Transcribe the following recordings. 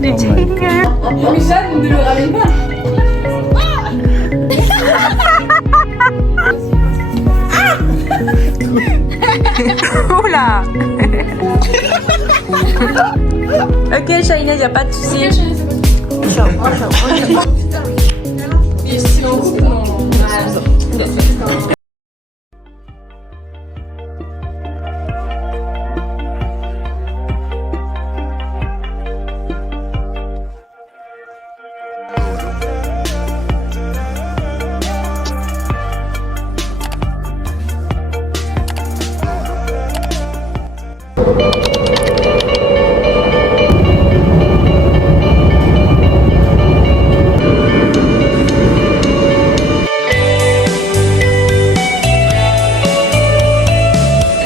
du Tinder. Mais Jeanne, ne le ramène pas. Oula. Ok, Shaina, y a pas de souci. Mais si on coupe, non.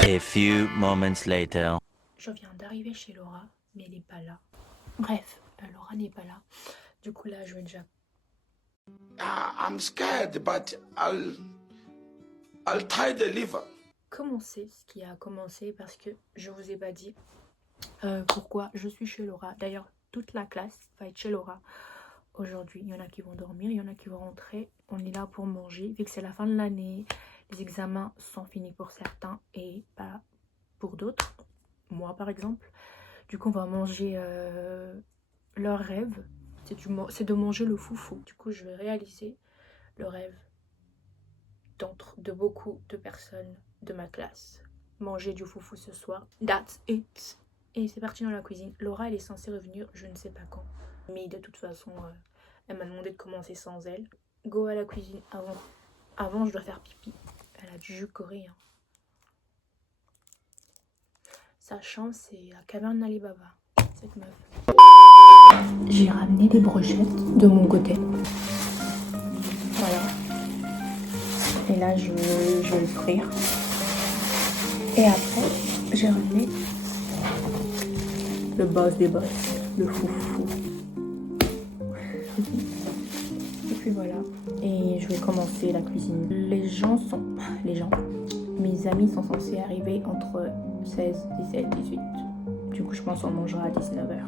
A few moments later. Je viens d'arriver chez Laura, mais elle n'est pas là. Bref, Laura n'est pas là. Du coup là, je vais déjà... I'm scared, but I'll tie the liver. commencer ce qui a commencé parce que je vous ai pas dit pourquoi je suis chez Laura. D'ailleurs, toute la classe va être chez Laura aujourd'hui. Il y en a qui vont dormir, il y en a qui vont rentrer. On est là pour manger, vu que c'est la fin de l'année. Les examens sont finis pour certains et pas pour d'autres. Moi, par exemple. Du coup, on va manger leur rêve. C'est de manger le foufou. Du coup, je vais réaliser le rêve de beaucoup de personnes de ma classe. Manger du foufou ce soir. That's it. Et c'est parti dans la cuisine. Laura, elle est censée revenir, je ne sais pas quand. Mais de toute façon, elle m'a demandé de commencer sans elle. Go à la cuisine avant je dois faire pipi. Elle a du jus coréen. Sa chambre, c'est à Caverne Alibaba, cette meuf. J'ai ramené des brochettes de mon côté. Voilà. Et là, je vais le frire. Et après, j'ai ramené le boss des boss, le foufou. Et puis voilà. Et je vais commencer la cuisine. Mes amis sont censés arriver entre 16, 17, 18. Du coup, je pense qu'on mangera à 19h.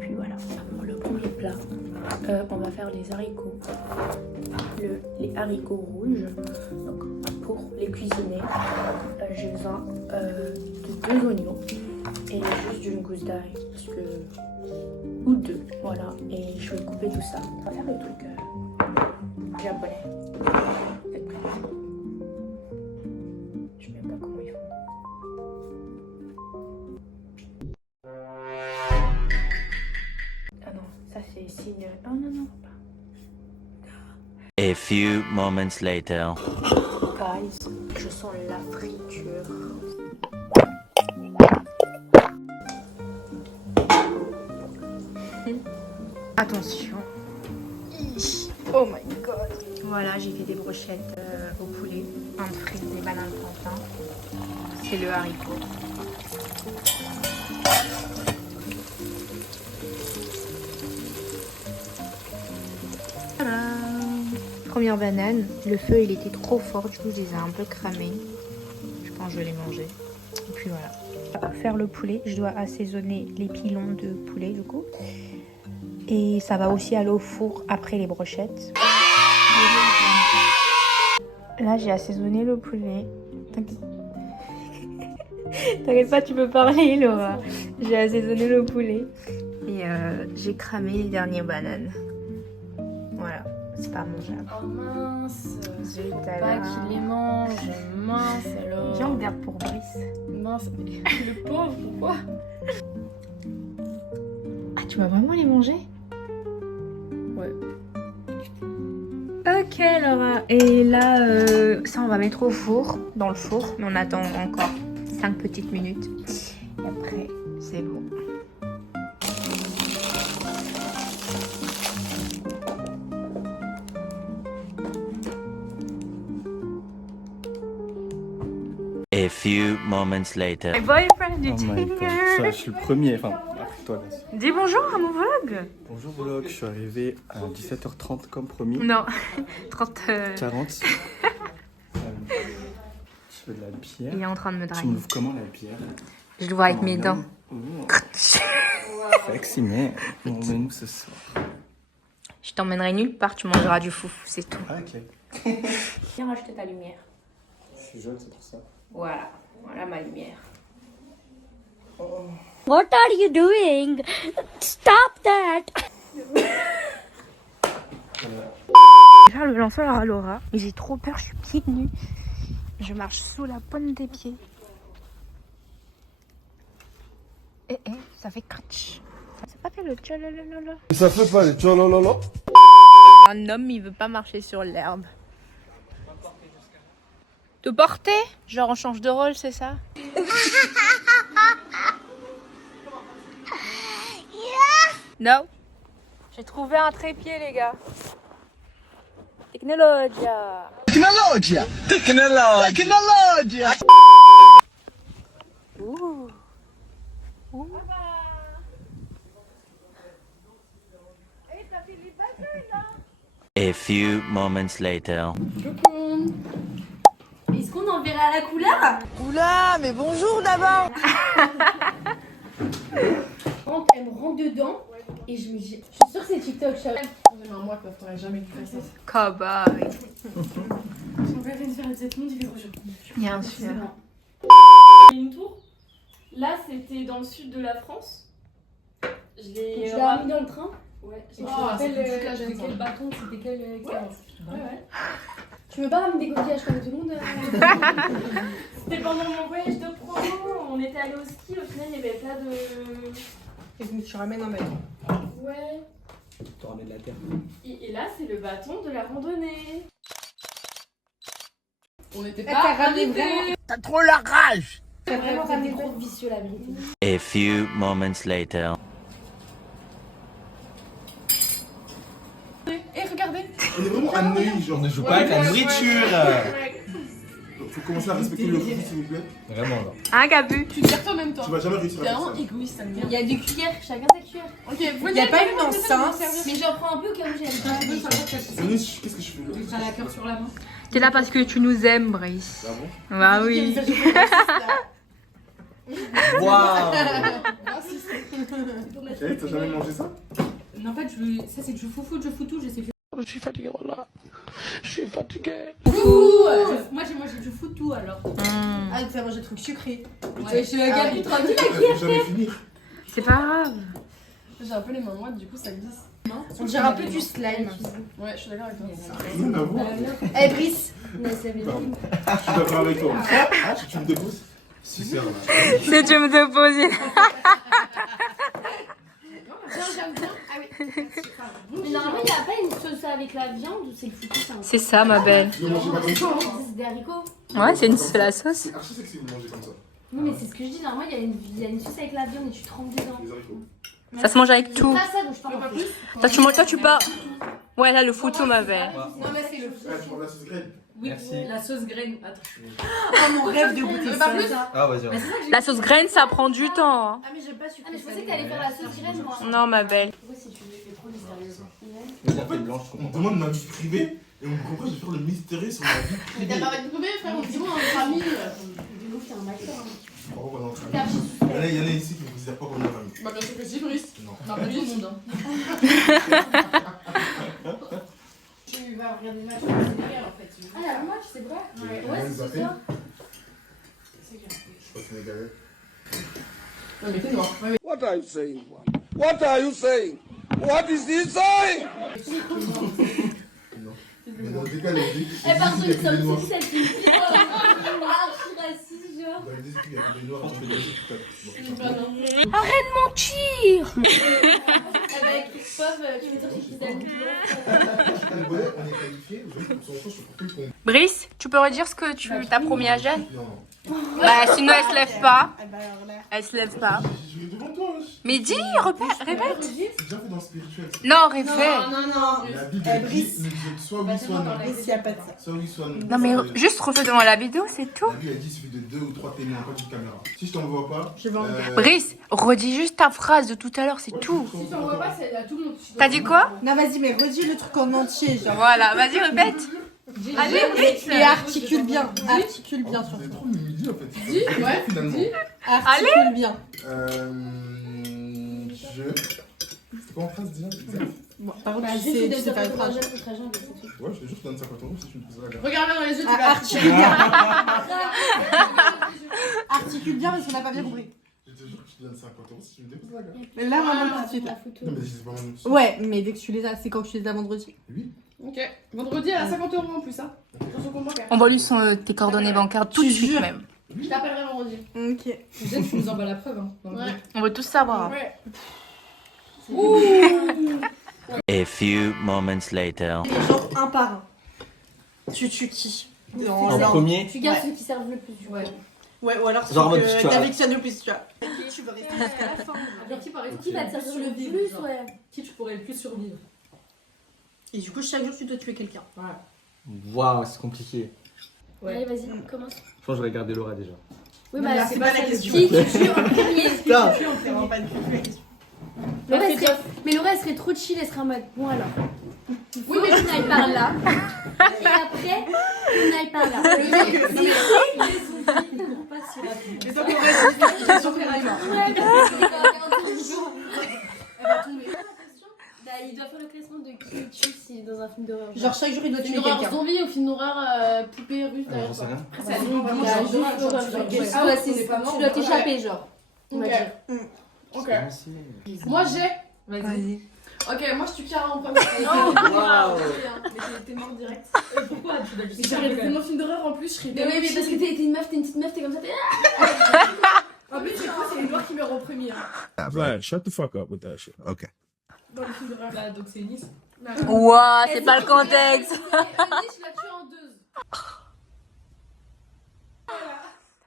Puis voilà. Pour le premier plat, on va faire les haricots. Les haricots rouges. Donc, pour les cuisiner, j'ai besoin de 2 oignons et juste d'une gousse d'ail. Ou 2. Voilà. Et je vais couper tout ça. On va faire des trucs japonais. Faites prêt. Je sais même pas comment ils font. Ah non, ça c'est signe. Oh non, non, pas. A few moments later. Guys, je sens la friture. Attention. Oh my god. Voilà, j'ai fait des brochettes au poulet, un frites, des bananes plantain. C'est le haricot. Voilà. Première banane, le feu il était trop fort, du coup je les ai un peu cramés. Je pense que je vais les manger. Et puis voilà. Pour faire le poulet, je dois assaisonner les pilons de poulet du coup. Et ça va aussi aller au four après les brochettes. Là, j'ai assaisonné le poulet. T'inquiète pas, tu peux parler, Laura. J'ai assaisonné le poulet. Et j'ai cramé les dernières bananes. Voilà, c'est pas mangeable. Oh mince, Zut, faut alors. pas qu'il les mange. Mince alors. J'ai envie d'herbe pour Brice. Mince, mais le pauvre, pourquoi? Ah, tu vas vraiment les manger? Ouais. Ok Laura, et là ça on va mettre au four, dans le four, mais on attend encore 5 petites minutes et après c'est bon. A few moments later. My boyfriend du Oh my God. Tinder. Je suis le premier, enfin, après toi bien sûr. Dis bonjour à mon vlog. Bonjour vlog, je suis arrivé à 17h30 comme promis. Non, 30... 40. Je fais de la bière. Il est en train de me Tu draguer. m'ouvres comment la bière? Je le vois avec Oh, mes non. dents. Oh. Sexy man, mon menu ce soir. Je t'emmènerai nulle part, tu mangeras du foufou, c'est tout. Ah, ok. Viens racheter ta lumière. Je suis jeune, c'est pour ça. Voilà, voilà ma lumière. What are you doing? Stop that! Je vais faire le lanceur à Laura, mais j'ai trop peur, je suis pieds nus. Je marche sous la pointe des pieds. Ça fait crunch. Ça pas fait le tcholololo. Ça fait pas le tcholololo. Un homme, il veut pas marcher sur l'herbe. Te porter? Genre on change de rôle, c'est ça? Non. J'ai trouvé un trépied, les gars. Technologia. Technologia. Technologia. Technologia. Ouh. Ouh. A few moments later. Est-ce qu'on en verra la couleur? Elle me rentre dedans et je me dis, je suis sûre que c'est TikTok. Moi, quoi, t'aurais jamais pu faire ça. Cobaye. On va venir faire cette montre, il fait trop chaud. Bien sûr. Une tour. Là, c'était dans le sud de la France. Je l'ai Tu l'as mis dans le train? Ouais, Et tu te rappelles c'était quel bâton, c'était quel expérience. Ouais. Tu veux pas ramener des coquillages comme tout le monde? C'était pendant mon voyage de promo, on était allé au ski, au final il y avait plein de... Et donc tu ramènes un bâton. Ouais. Tu ramènes la terre. Et là c'est le bâton de la randonnée. On n'était T'as pas ramené invités. vraiment. T'as trop la rage. T'as vraiment ramené trop vicieux la vérité. A few moments later. Et regardez. On est vraiment à Neuilly, genre. Ne joue pas avec la nourriture. Faut commencer à respecter le foot, s'il vous plaît. Vraiment, là. Hein, Gabu? Tu te toi même toi. Tu vas jamais réussir T'es à faire vraiment ça. égoïste, ça me vient. Il y a des cuillères, chacun sa cuillère. Ok, Il n'y a pas une enceinte. Mais j'en prends un peu au cas où j'ai Venez, qu'est-ce que je fais là? T'as la cœur sur la main. T'es là parce que tu nous aimes, Brice. Ah bon? Bah oui. Waouh. Eh, t'as jamais mangé ça? Non, en fait, ça c'est du foufou, je foutou, je sais plus. Je suis fatigué, voilà. Je suis fatigué. Moi j'ai mangé du foutou alors. Ah, tu as mangé des trucs sucrés. Ouais, je suis la Ah, gars. tranquille. Je vais jamais finir. C'est pas grave. J'ai un peu les mains moites, du coup ça glisse. On dirait un peu du slime. Ouais, je suis d'accord avec toi. Rien à voir. Eh, Brice. Mais c'est bien. Pardon. Je suis d'accord avec toi. Si tu me dépousses, super là. Si tu me déposes. J'aime bien. Ah oui. Mais normalement, il n'y a pas une sauce avec la viande ou c'est le foutu ça? C'est ça, ma belle. Ne mangez pas comme ça. C'est des haricots. Ouais, c'est la sauce. C'est archi sexy de manger comme ça. Non, mais c'est ce que je dis. Normalement, il y a une sauce avec la viande et tu trempes dedans. Les haricots. Ça se mange avec C'est tout. pas ça dont je parle en plus. Toi, tu pars. Ouais, là, le foutu, ma belle. Non, mais c'est le Ah, tu prends la sauce graine. Oui, Merci. la sauce graine. Attends. Oh, mon rêve de goûter ça. Ah, vas-y, vas-y. La sauce graine, ça prend du temps. Hein. Ah, mais j'aime pas sucré. Ah, mais je pensais que t'allais faire la sauce graine, moi. Non, ma belle. Ouais, si tu fais trop mystérieuse. La tête blanche, je On me comprends. demande ma vie privée et on me comprend, je vais faire le mystérieux sur ma vie Mais t'as privée. pas envie de combien, frère? Dis-moi, en famille. De ouf, t'es un acteur. Bravo, pendant le travail. Il y en a ici qui ne considèrent pas comme ma famille. Bah, bien sûr que si, Brice. Non. Non, pas tout le monde. Tu vas regarder le match au Sénégal en fait. Ah, il y a un match, c'est vrai? Ouais, Ouais, vous c'est appelez ça. Je suis pas sénégalais. Non, mais t'es noir. Ouais, What are you saying? What are you saying? What is he saying? Non. Mais dans les cas, les équipes, Eh, pardon, il y a il que des noirs. sortit celle qui est archi raciste, genre. Dans les équipes, il y a que des noirs, tu fais des équipes. Arrête de mentir! Avec Pof, tu veux dire que je suis d'amis. On est qualifiés, pour son enfant, je suis pour tout le monde. Brice, tu peux redire ce que tu t'as promis à Jeanne? Non. Bah, sinon, elle se lève pas. Elle se lève pas. Je vais devant toi, wesh. Mais dis, répète. C'est déjà fait dans le spirituel. Non, répète. Non. La Bible dit soit oui, soit non. Brice, il n'y a pas de ça. Soit oui, soit non. Non, mais juste refais devant la vidéo, c'est tout. La Bible, elle dit il suffit de 2 ou 3 témoins, pas d'une caméra. Si je t'envoie pas. Je vais en Brice, redis juste ta phrase de tout à l'heure, c'est tout. Si t'en vois pas, c'est à tout le monde. T'as dit quoi? Non, vas-y, mais redis le truc en entier, genre. Voilà, vas-y, répète. Allez, Brice. Et articule bien surtout. C'est trop midi en fait. Dis, ouais, Finalement. dis. Articule bien. Je Je. C'est quoi en phrase déjà exact? Bon, par contre, Bah, tu juste, sais, tu tu sais pas donnes une 50 phrase. euros à Jeanne, contre Jeanne, c'est tout. Ouais, je te jure, je te donne 50 euros si tu me poses la garde. Regarde-le dans les yeux, tu vas articule bien parce qu'on n'a pas bien compris. Je te jure que je te donne 50 euros si tu me déposes la garde. Mais là, maintenant, tout de suite. La photo. Non, mais c'est pas mon souci. Ouais, mais dès que tu les as, c'est quand tu les as vendredi. Oui. Ok. Vendredi, elle a 50 euros en plus, hein. Sur son compte bancaire. Envoie lui tes coordonnées bancaires tout de Je suite jure. même. Je t'appellerai vendredi. Ok. Peut-être tu nous envoies la preuve, hein. dans le Ouais. groupe. On veut tous savoir. Ouais. A few moments later. Genre un par un. Tu tues qui En premier, Tu gardes Ouais. ceux qui servent le plus. Du coup. Ouais, ou alors Genre en mode, que tu vois- t'affectionnes le plus, tu vois. Tu veux rester jusqu'à la fin. Genre qui par exemple Qui va te servir le plus, ouais. Qui tu pourrais le plus survivre. Et du coup, chaque jour, tu dois tuer quelqu'un. waouh, c'est compliqué. Ouais. Allez, vas-y, commence. Je pense que je vais regarder Laura déjà. Oui, Non, bah là, c'est c'est pas pas la ça. question. Qui tu tues en premier? Putain. Tu on fait vraiment pas de la question. Laura, elle serait... Mais Laura, elle serait trop chill, elle serait en mode bon alors. Oui, mais On aille par là. Et après, on aille par là. Le mec, non, mais- Mais donc, on va être sur Ferraille. Ouais, parce que c'est dans 45 jours. Elle va tomber. Bah, il doit faire le classement de qui il tue si dans un film d'horreur. Genre, chaque jour, il doit tuer film d'horreur quelqu'un. zombie ou film d'horreur poupée russe Ah, derrière j'en sais toi. rien. Après, Ça ça dépend dépend vraiment Bah, genre juste d'horreur, genre, l'horreur, tu genre, regardes- ouais. Ah ouais, c'est pas mort. Tu dois t'échapper, genre. On va Ok. dire. Ok. Merci. Moi j'ai. Vas-y. Ok, moi je tue Cara en premier. Waouh. Mais t'es morte direct. Pourquoi tu l'as dit? J'ai regardé tellement de films d'horreur en plus, je serais. Mais oui, mais parce que t'es une meuf, t'es une petite meuf, t'es comme ça, t'es. En plus, c'est quoi? C'est Edouard qui meurt en premier. Hein. Vlad, shut the fuck up with that shit. Okay. Dans le film d'horreur. Bah, donc c'est Nice. Ouah, c'est pas le contexte. Nice, je la tue en deux.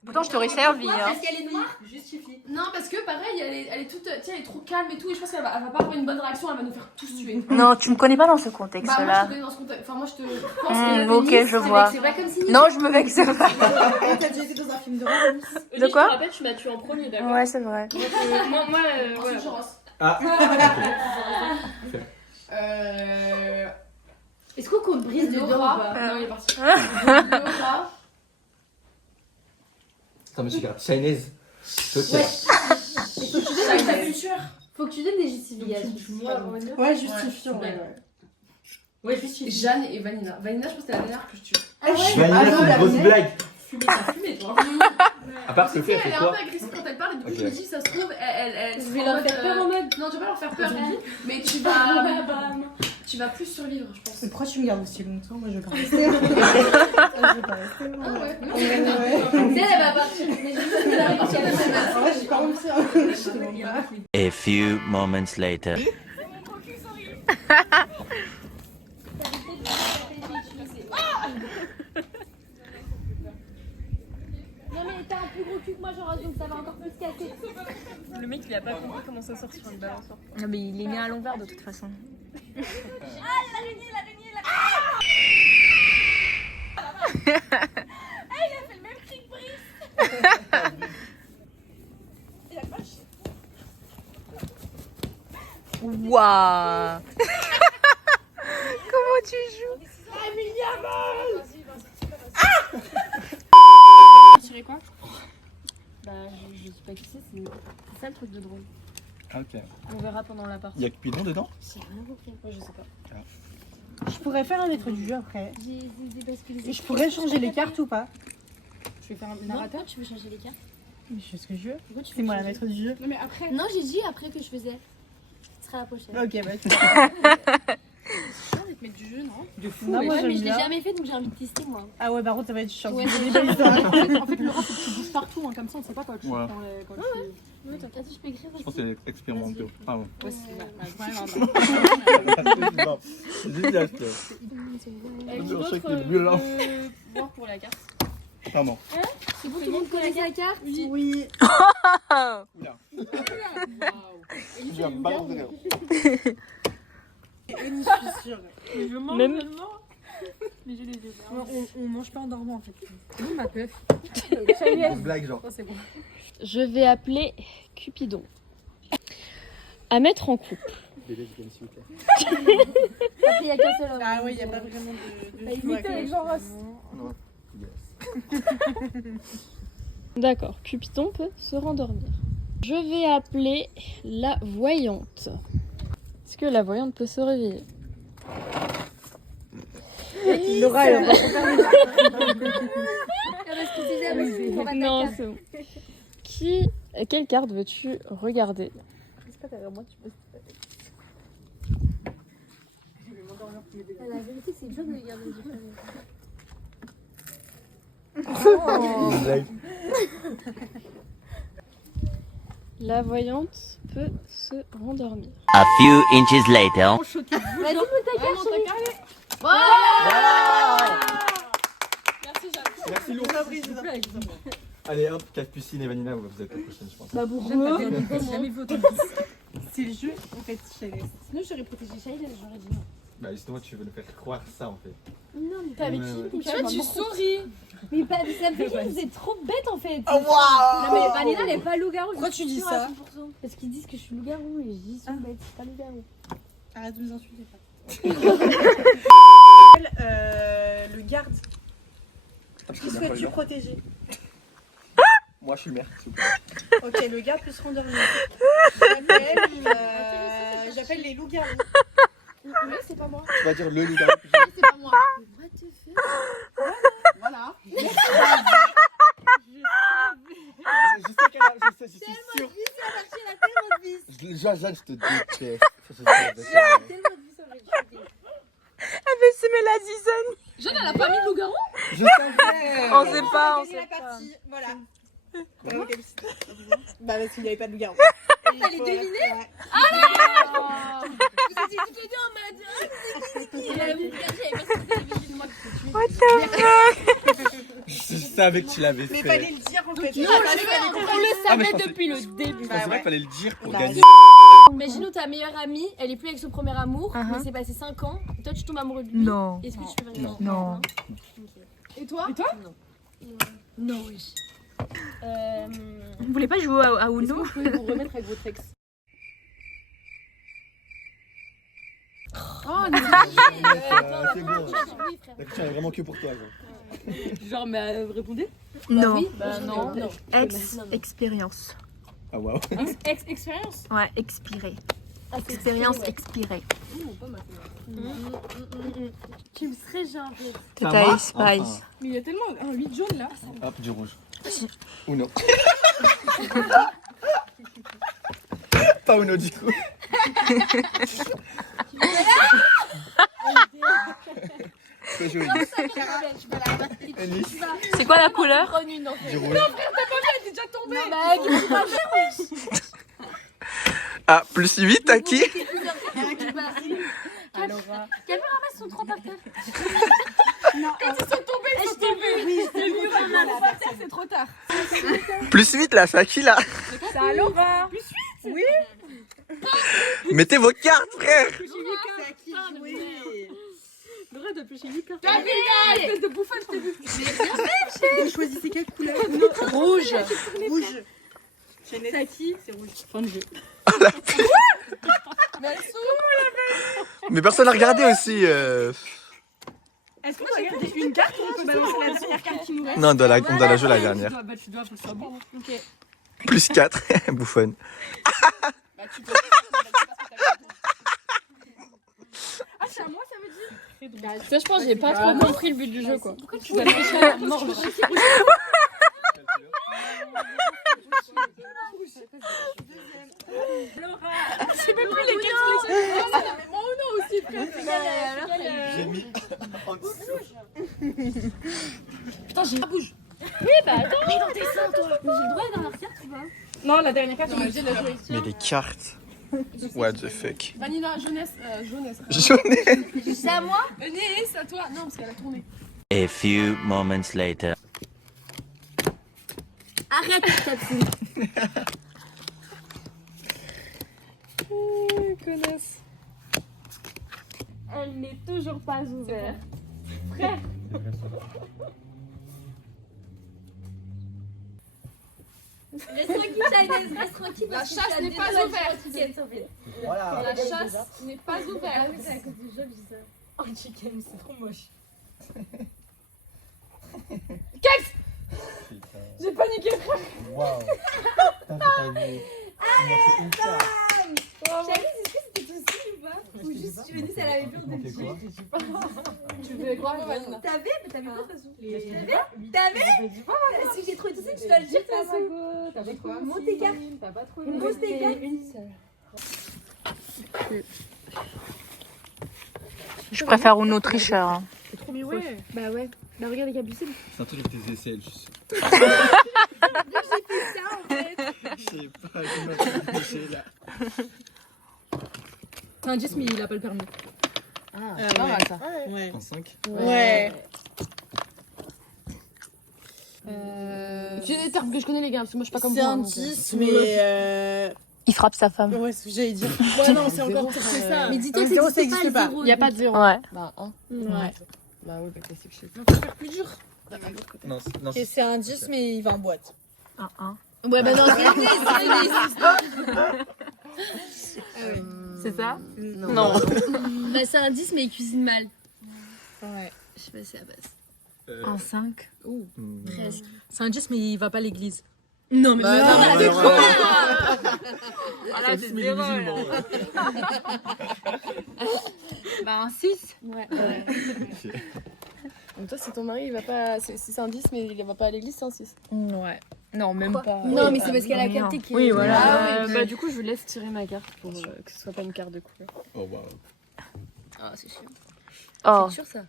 Pourtant, je t'aurais servi. Hein. Parce qu'elle est noire. Justifie. Non, parce que pareil, elle est toute. Tiens, elle est trop calme et tout, et je pense qu'elle va pas avoir une bonne réaction, elle va nous faire tous tuer. Non, tu me connais pas dans ce Bah, moi je contexte-là. te connais dans ce contexte. Enfin, moi je te pense que. Ok, je vois. C'est pas comme si. Non, je me vexe pas. T'as déjà été dans un film d'horreur? De quoi? Je te rappelle, tu m'as tué en premier, d'accord? Ouais, c'est vrai. Moi, Oh, voilà. Ah. Est-ce qu'on compte brise de dents ou Laura. pas? Non, il est parti. Laura. Attends, monsieur Garde. Chainaise. Ouais. Il faut que tu Ça, donnes ta des culture. Faut que tu donnes des justifications. Ouais, justifiant. Ouais, justifie. Jeanne et Vanina. Vanina, je pense que c'est la dernière que je tue. Ah ouais? Vanilla, Ah, c'est non, une la grosse vraie. blague. Fumée, t'as fumé, toi. À part ce Tu fait, sais, elle elle est fait un quoi? peu agressive quand elle parle, et du coup, Ok. je me dis, ça se trouve, elle Je sera vais en leur mode, faire peur en mode. Non, tu vas pas leur faire peur, mais tu vas plus survivre, je pense. Mais pourquoi tu me gardes aussi longtemps? Moi, je veux pas rester. Je veux pas rester. Ah ouais. Tu sais, elle va partir. Mais je sais qu'elle va partir de cette En vrai, j'ai pas envie de faire. A few moments later. Non, mais t'as un plus gros cul que moi, genre, donc ça va encore plus casser. Le mec, il a pas compris comment ça sort sur une balançoire. Non, mais il est mis à l'envers de toute façon. Waouh. Comment tu joues? Tu tirais quoi? Bah, je sais pas qui c'est ça le truc de drôle. Ok. On verra pendant la partie. Il y a Cupidon dedans? J'ai rien compris. Ouais, je sais pas. Je pourrais faire un maître du jeu après. J'ai basculé. Et je pourrais changer les cartes ou pas? Je vais faire un Non, narrateur. tu veux changer les cartes? Mais je fais ce que je veux. Pourquoi tu C'est veux moi la changer? maître du jeu. Non, mais après. Non, j'ai dit après que je faisais. Ce sera la prochaine. Ok, bah tu J'ai envie de mettre du jeu, non? de fou. Ouais, moi mais j'aime je l'ai bien. jamais fait donc j'ai envie de tester moi. Ah ouais, par contre, ça va être chiant. Ouais, C'est c'est des chiant. belles histoires. En fait, Laurent, faut que tu bouges partout, hein, comme ça on sait pas quand tu. Ouais. Quand Attends, je peux écrire aussi. Je pense que c'est expérimental. Pardon. Ouais, c'est Non. Juste Je sais que t'es violent. voir pour la carte. Pardon. C'est bon, tout le monde connaît la carte? Oui. Oui. Oula. Waouh. Je vais balancer. Et je suis sûre. Je mange Même- tellement. Mais j'ai les yeux verts. On mange pas en dormant en fait. C'est bon ma peuf. Grosse blague, genre. C'est bon. Je vais appeler Cupidon. À mettre en couple. Des lesbiennes, s'il vous plaît. Après, il y a qu'un seul homme. Ah ouais, il n'y a pas vraiment de Bah, choix. imite avec Jean Ross. Yes. D'accord, Cupidon peut se rendormir. Je vais appeler la voyante. Est-ce que la voyante peut se réveiller? Laura, elle va Non, c'est bon. Quelle carte veux-tu regarder? La vérité, c'est dur de les garder. La voyante peut se rendormir. A few inches later. Vas-y, Moutaka, chérie. Merci, Jacques. Merci Laura. Allez hop, Capucine et Vanina, vous êtes la prochaine je pense. Bah pour c'est le jeu en fait, Shailès. Sinon j'aurais protégé Shailès, j'aurais dit non. Bah justement tu veux nous faire croire ça en fait. Non, mais T'es avec Ouais, qui? ouais. Tu vois, tu souris. Mais pas, ça fait que vous êtes trop bête en fait. Oh waouh. Non mais Vanina elle est pas loup-garou. Pourquoi je suis tu dis sûre ça à 100%. Parce qu'ils disent que je suis loup-garou et je dis ils sont bêtes, c'est pas loup-garou. Arrête de nous insulter. Le garde. Qui souhaites-tu protéger? Moi je suis le maire, s'il vous plaît. Ok, le garde peut se rendormir. J'appelle les loups-garous. Oui, c'est pas moi. Tu vas dire le loup-garou. C'est pas moi. What the fuck? Voilà. Je sais qu'elle a, je suis sûr. Jeanne, je te déteste. Jeanne, elle a pas mis de loup-garou? Je savais. On sait pas, on sait pas. Voilà. Bah parce qu'il n'y avait pas de loup-garou. Fallait deviner. Ah Vous étiez toutes les deux en mode. C'est qui? Il a vu le gars, j'avais pas ce que vous avez de moi que Je savais que tu l'avais fait. Mais fallait le dire en fait. on le savait depuis le début. Je pensais pas qu'il fallait le dire pour gagner. Imagine ta meilleure amie, elle est plus avec son premier amour, mais c'est passé 5 ans, toi tu tombes amoureux de lui. Non. Est-ce que tu fais vraiment? Non. Et toi? Non. Non, oui. Vous voulez pas jouer à Est-ce Uno? que je peux vous remettre avec votre ex? Oh, C'est bon. La question est vraiment que pour toi. Genre. Genre, mais répondez? Non. oui. Bah non. Expérience. Ah waouh. Expérience? Ouais, expiré. Expérience expirée. Tu me serais genre. Total Spice. Mais il y a tellement un 8 jaune là. Hop, du rouge. Uno. Pas Uno du coup. C'est joli. Alice, C'est quoi la couleur? du rouge. Ah, plus 8 à qui? Caméraman sont trop par terre. C'est trop tard. Plus 8 là, c'est à qui là? C'est à Laura. Plus 8. Oui. Mettez vos cartes, frère. C'est à qui? Oui. Laura, depuis chez Lucas. Espèce de bouffonne, je t'ai vu. Vous choisissez quelle couleur? Rouge. Rouge. C'est à qui? C'est rouge. Fin de jeu. Mais personne n'a regardé aussi. Est-ce qu'on doit garder une carte ou on peut balancer la dernière carte qui nous reste? Non, on doit la jouer la dernière. Tu dois appeler ça bon. Ok. Plus 4, bouffonne. Bah tu peux. Ah c'est à moi ça veut dire? Ça, je pense que j'ai pas trop compris le but du jeu, quoi. Pourquoi tu vas tricher à la mort? C'est même plus les cartes. Mais moi non aussi frère. J'ai mis en dessous. Putain j'ai. Bouge. Oui, bah attends. Mais dans tes seins, toi. J'ai le droit d'avoir carte ou pas? Non la dernière carte on est obligé de la jouer. Mais les cartes. What the fuck. Vanilla jeunesse. Jeunesse. C'est à moi? Venez c'est à toi. Non parce qu'elle a tourné. A few moments later. Arrête, Capsule. Connasse. Elle n'est toujours pas ouverte. Frère. Reste tranquille, Shainez, reste tranquille. La parce que chasse tu as n'est des pas doigts ouverte. qui tiennent, Sophie. Voilà. La chasse n'est pas Ah ouverte. oui, c'est à cause du jeu que je dis ça. Oh, chicken, c'est trop moche. J'ai paniqué. Waouh. Putain, t'as vu. Il manquait une carte. Charlie, est-ce que c'était tout seul ou pas? Ou juste tu me dis ça l'avait peur de manquait quoi? Tu fais quoi, Vanina? T'avais quoi de toute façon? T'avais si j'ai trouvé tout seul, tu dois le dire de toute façon. T'avais quoi? Monte tes cartes. T'as pas trop Monte tes cartes. Je préfère une autre tricheur. Hein. C'est trop bien. Ouais. Bah ouais. Bah regarde les capucines. C'est un truc avec tes aisselles, je suis sûr. Ça en fait. Je sais pas, je m'ai là. C'est un 10 mais il a pas le permis. Ah, pas mal ça. Ouais. En 5. Ouais. J'ai des termes que je connais les gars, parce que moi je suis pas comme vous. C'est un 10 mais Il frappe sa femme. ouais, c'est ce que j'allais dire. Ouais, non, c'est encore pire que ça. Mais dis-toi que Zéro, ça existe pas. Il y a pas de 0. Ouais. Bah 1. Ouais. Bah oui, bah classique chez On peut faire plus dur. Non, non, Et c'est un 10 mais il va en boîte. Un 1. Ouais, bah non, c'est un 10, C'est ça? Non. Bah c'est un 10 mais il cuisine mal. Ouais. Je sais pas si ça passe. Un 5. Presque. C'est un 10 mais il va pas à l'église. Non mais c'est quoi? Voilà, c'est 0. Bah un 6. Ouais. Donc toi si ton mari il va pas, c'est un 10 mais il va pas à l'église, c'est un 6. Ouais. Non, même pas. Non mais c'est parce qu'elle a capté qu'il Oui voilà. Ah ouais. Bah du coup je vous laisse tirer ma carte pour que ce soit pas une carte de couleur. Oh waouh. Ah c'est sûr. Oh. C'est sûr ça.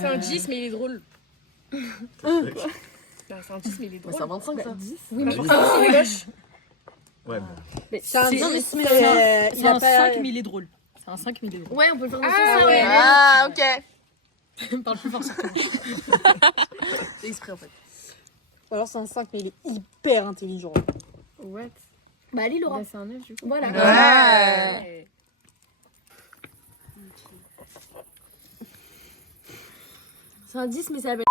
C'est un 10 mais il est drôle. C'est un 10 mais il est drôle. C'est un 25 ça. 10. Oui mais c'est gauche. Ouais, Mais C'est un 10 mais c'est il a un pas 5 mais il est drôle. C'est un 5 mais il est drôle. Ouais on peut le faire dans ce sens ouais. Ah, OK. Parle plus fort sur toi. C'est exprès en fait. Ou alors c'est un 5 mais il est hyper intelligent. What? Bah allez Laura. Bah c'est un 9 du coup. Voilà. Ouais. C'est un 10 mais ça s'appelle.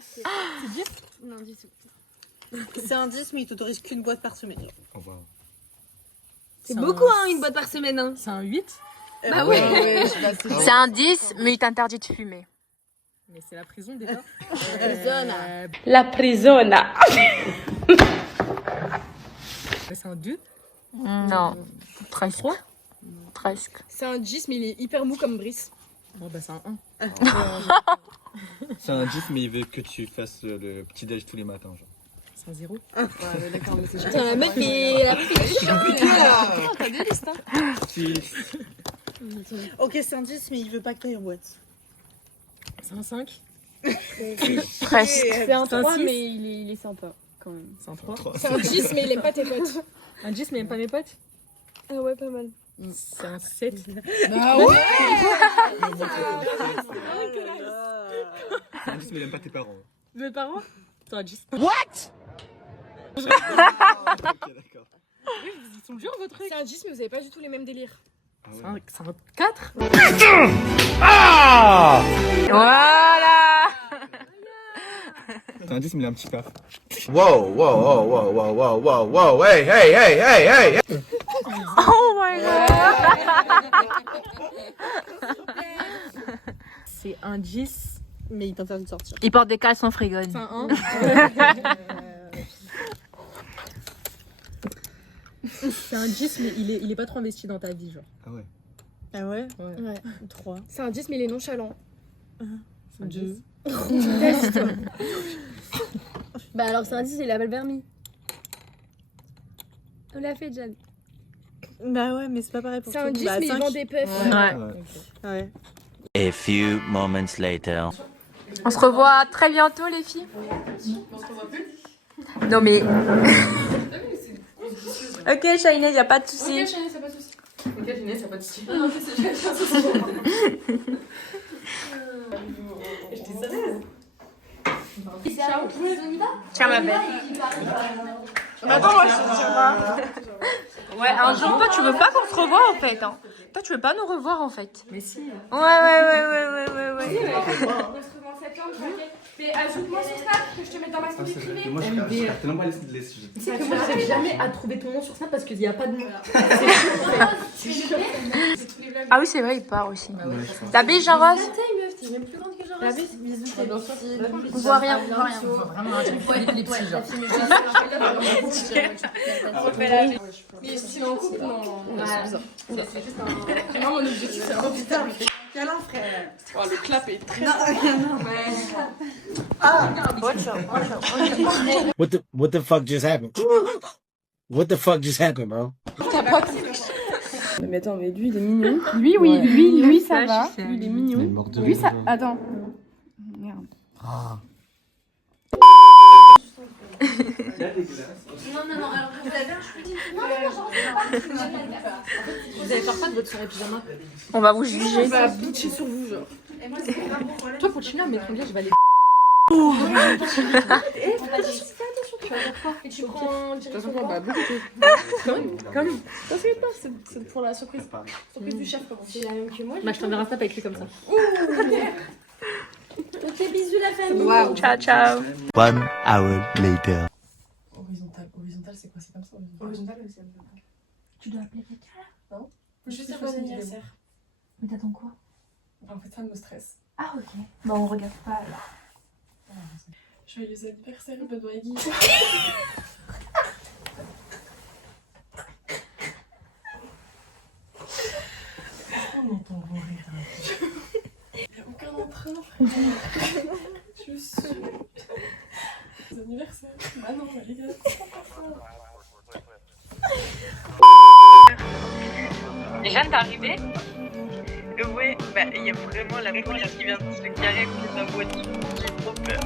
C'est 10? Non du tout. C'est un 10 mais il t'autorise qu'une boîte par semaine. Oh waouh. C'est beaucoup hein une boîte par semaine hein. C'est un 8? Bah ouais. C'est un 10, mais il t'interdit de fumer. Mais c'est la prison déjà. La prisona. C'est un 2? Non. Presque. Presque. C'est un 10 mais il est hyper mou comme Brice. Bon bah c'est un 1. C'est un 10 mais il veut que tu fasses le petit déj tous les matins genre. C'est un 0? Ouais d'accord mais c'est juste. Putain la meuf mais T'as des listes hein. OK, c'est un 10 mais il veut pas que t'ailles en boîte. C'est un 5? Presque. C'est un 3 6. mais il est sympa quand même. C'est un 3? C'est un 10 mais il aime pas tes potes. Un 10 mais il aime pas mes potes? Ah ouais pas mal. C'est un 7. Ah ouais. C'est un 10 mais il aime pas tes parents. Mes parents? C'est un 10. Ok, d'accord. Ils sont durs vos trucs. C'est un 10 mais vous avez pas du tout les mêmes délires. Ah ouais. C'est un 4? Voilà. C'est un 10 mais il a un petit paf. Whoa, whoa, whoa, whoa, whoa, whoa, whoa, whoa, hey, hey, hey, hey, hey. Oh my god. C'est un 10 mais il t'interdit de sortir. Il porte des caleçons en frigon. C'est un 1. C'est un 10 mais il est pas trop investi dans ta vie genre. Ah ouais. Ah ouais. Ouais. 3. C'est un 10 mais il est nonchalant. C'est un 2. Bah alors c'est un 10 il a pas le permis. On l'a fait Jeanne. Bah ouais, mais c'est pas pareil pour C'est toi. un 10 Bah, mais il 5. vend des puffs. Ouais. Ouais. A few moments later. On se revoit très bientôt les filles. Non mais. Ok Shaina, y a pas de souci. Ok, Chanel, c'est pas de soucis. Ok, Chanel, c'est pas de soucis. Ah, ok, c'est pas de soucis. J'étais sérieuse. Ciao, on y va? Ciao ma belle. Attends, moi je sais pas. Ouais, un jour toi tu veux pas qu'on se revoie en fait. Hein. Toi tu veux pas nous revoir en fait. Mais si. Ouais. On se revoit en septembre, t'inquiète. Mais ajoute-moi sur Snap, que je te mette dans ma story privée. Moi je suis tellement pas les sujets. Tu sais que moi j'arrive jamais à trouver ton nom sur Snap parce qu'il n'y a pas de nom. Ah oui c'est vrai il part aussi. La biche en rose. T'es même plus grande que genre. La bise, bisous, t'es On voit rien, on voit rien. Vraiment un truc les petits genre. Mais si en couple, non. C'est bizarre. C'est juste un. Moi, mon objectif, c'est un putain, mais câlin, frère. Oh, le clap est très. What the fuck just happened? What the fuck just happened, bro? Mais attends, mais lui, il est mignon. Lui, oui, lui, ça va. Lui, il est mignon. Lui, ça. Attends. Merde. Non, alors vous avez un chouette. Non, genre, Vous allez faire quoi de votre soirée pyjama? On va vous juger. On va bitcher sur vous, genre. Et moi, c'est pas bon. Toi, pour continuer à m'étrangler, je vais aller. Et tu prends direction quoi? Bah, beaucoup. Quand même. T'inquiète pas, c'est pour la surprise. Surprise du chef, comment? C'est la même que moi. Bah, je t'enverrai un snap avec lui comme ça. Ok, bisous la famille. Waouh. Ciao, ciao. 1 hour later. Horizontal, c'est quoi? C'est comme ça? Horizontal, c'est comme ça. Tu dois appeler quelqu'un là? Non? Juste dire bon anniversaire. Mais t'attends quoi? En fait, ça me stresse. Ah ok. Bon on regarde pas alors. Joyeux anniversaire, Benoît et Guy. On entend vos rires. Il n'y a aucun entrain, frère. Je suis. Joyeux anniversaire. Ah non, les gars. Jeanne, t'es arrivée? Ouais, bah il y a vraiment la police qui vient de se garer avec sa voiture. J'ai trop peur.